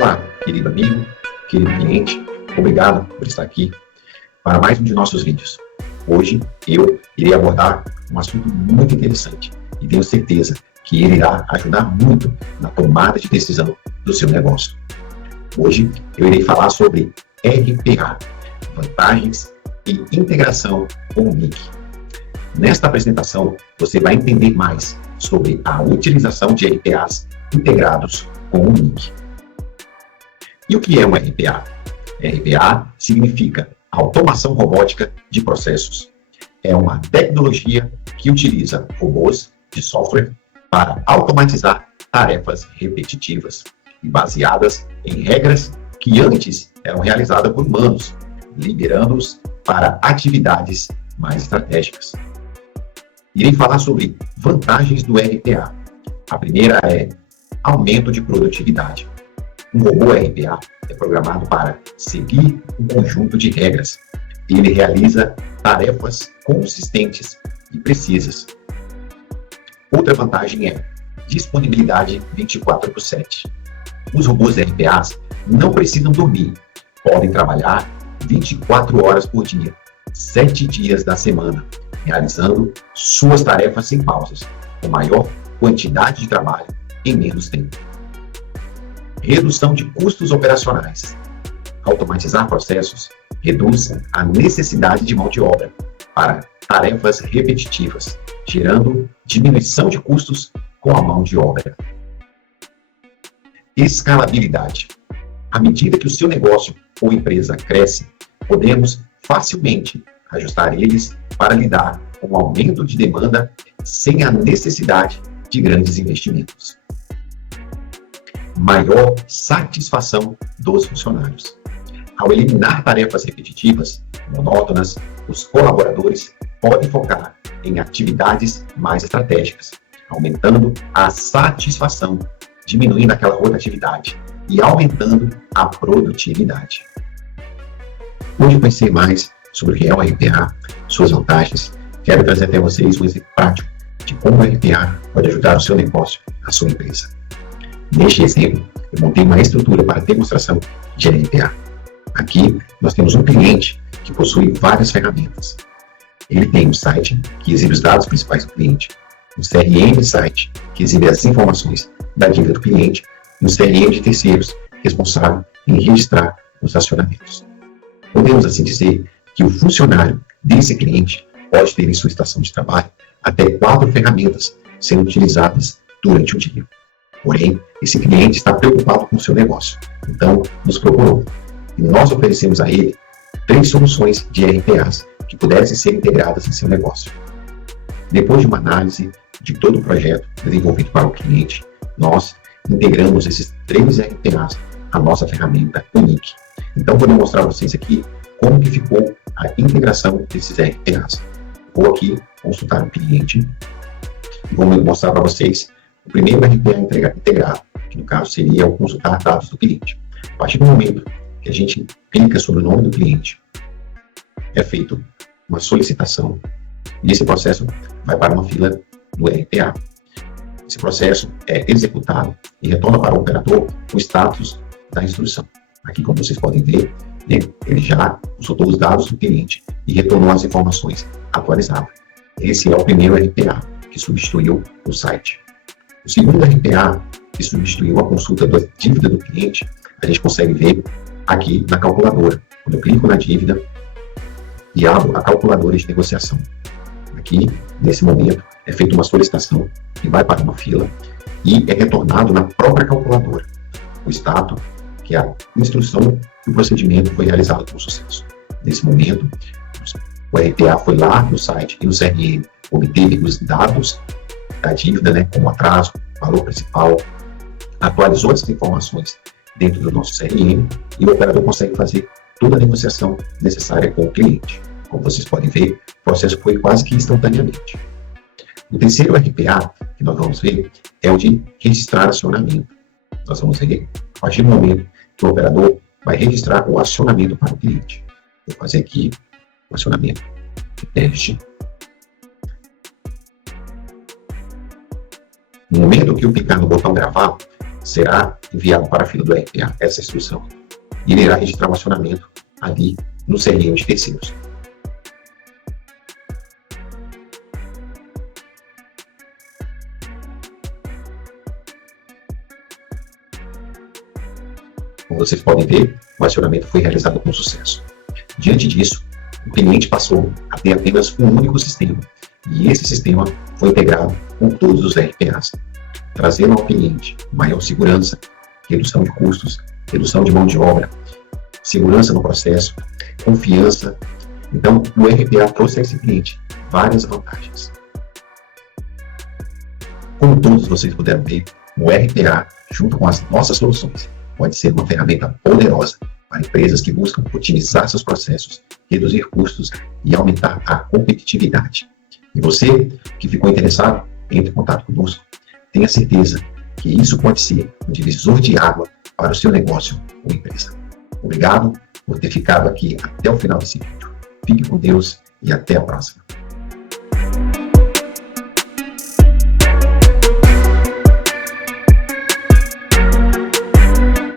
Olá, querido amigo, querido cliente, obrigado por estar aqui para mais um de nossos vídeos. Hoje eu irei abordar um assunto muito interessante e tenho certeza que ele irá ajudar muito na tomada de decisão do seu negócio. Hoje eu irei falar sobre RPA, vantagens e integração com o MIC. Nesta apresentação você vai entender mais sobre a utilização de RPAs integrados com o MIC. E o que é um RPA? RPA significa automação robótica de processos. É uma tecnologia que utiliza robôs de software para automatizar tarefas repetitivas e baseadas em regras que antes eram realizadas por humanos, liberando-os para atividades mais estratégicas. Irei falar sobre vantagens do RPA. A primeira é aumento de produtividade. Um robô RPA é programado para seguir um conjunto de regras. Ele realiza tarefas consistentes e precisas. Outra vantagem é disponibilidade 24/7. Os robôs RPAs não precisam dormir. Podem trabalhar 24 horas por dia, 7 dias da semana, realizando suas tarefas sem pausas, com maior quantidade de trabalho em menos tempo. Redução de custos operacionais. Automatizar processos reduz a necessidade de mão de obra para tarefas repetitivas, gerando diminuição de custos com a mão de obra. Escalabilidade. À medida que o seu negócio ou empresa cresce, podemos facilmente ajustar eles para lidar com o aumento de demanda sem a necessidade de grandes investimentos. Maior satisfação dos funcionários. Ao eliminar tarefas repetitivas, monótonas, os colaboradores podem focar em atividades mais estratégicas, aumentando a satisfação, diminuindo aquela rotatividade e aumentando a produtividade. Hoje, conhecer mais sobre o que é o RPA, suas vantagens, quero trazer até vocês um exemplo prático de como o RPA pode ajudar o seu negócio, a sua empresa. Neste exemplo, eu montei uma estrutura para demonstração de RPA. Aqui, nós temos um cliente que possui várias ferramentas. Ele tem um site que exibe os dados principais do cliente, um CRM site que exibe as informações da dívida do cliente e um CRM de terceiros responsável em registrar os acionamentos. Podemos assim dizer que o funcionário desse cliente pode ter em sua estação de trabalho até 4 ferramentas sendo utilizadas durante o dia. Porém, esse cliente está preocupado com o seu negócio, então nos procurou. E nós oferecemos a ele 3 soluções de RPAs que pudessem ser integradas em seu negócio. Depois de uma análise de todo o projeto desenvolvido para o cliente, nós integramos esses 3 RPAs à nossa ferramenta Unique. Então, vou demonstrar a vocês aqui como que ficou a integração desses RPAs. Vou aqui consultar o cliente e vou mostrar para vocês o primeiro RPA integrado, que no caso seria o consultar dados do cliente. A partir do momento que a gente clica sobre o nome do cliente, é feito uma solicitação e esse processo vai para uma fila do RPA. Esse processo é executado e retorna para o operador o status da instrução. Aqui, como vocês podem ver, ele já consultou os dados do cliente e retornou as informações atualizadas. Esse é o primeiro RPA que substituiu o site. O segundo RPA, que substituiu a consulta da dívida do cliente, a gente consegue ver aqui na calculadora. Quando eu clico na dívida e abro a calculadora de negociação. Aqui, nesse momento, é feita uma solicitação que vai para uma fila e é retornado na própria calculadora o status, que é a instrução que o procedimento foi realizado com sucesso. Nesse momento, o RPA foi lá no site e no CRM, obteve os dados da dívida, como atraso, valor principal, atualizou essas informações dentro do nosso CRM e o operador consegue fazer toda a negociação necessária com o cliente. Como vocês podem ver, o processo foi quase que instantaneamente. O terceiro RPA que nós vamos ver é o de registrar acionamento. Nós vamos ver, a partir do momento que o operador vai registrar o acionamento para o cliente. Vou fazer aqui o acionamento de teste. No momento que eu clicar no botão gravar, será enviado para a fila do RPA essa instrução e ele irá registrar o acionamento ali no CRM de terceiros. Como vocês podem ver, o acionamento foi realizado com sucesso. Diante disso, o cliente passou a ter apenas um único sistema, e esse sistema foi integrado com todos os RPAs, trazendo ao cliente maior segurança, redução de custos, redução de mão de obra, segurança no processo, confiança. Então, o RPA trouxe a esse cliente várias vantagens. Como todos vocês puderam ver, o RPA, junto com as nossas soluções, pode ser uma ferramenta poderosa para empresas que buscam otimizar seus processos, reduzir custos e aumentar a competitividade. E você que ficou interessado, entre em contato conosco. Tenha certeza que isso pode ser um divisor de água para o seu negócio ou empresa. Obrigado por ter ficado aqui até o final desse vídeo. Fique com Deus e até a próxima.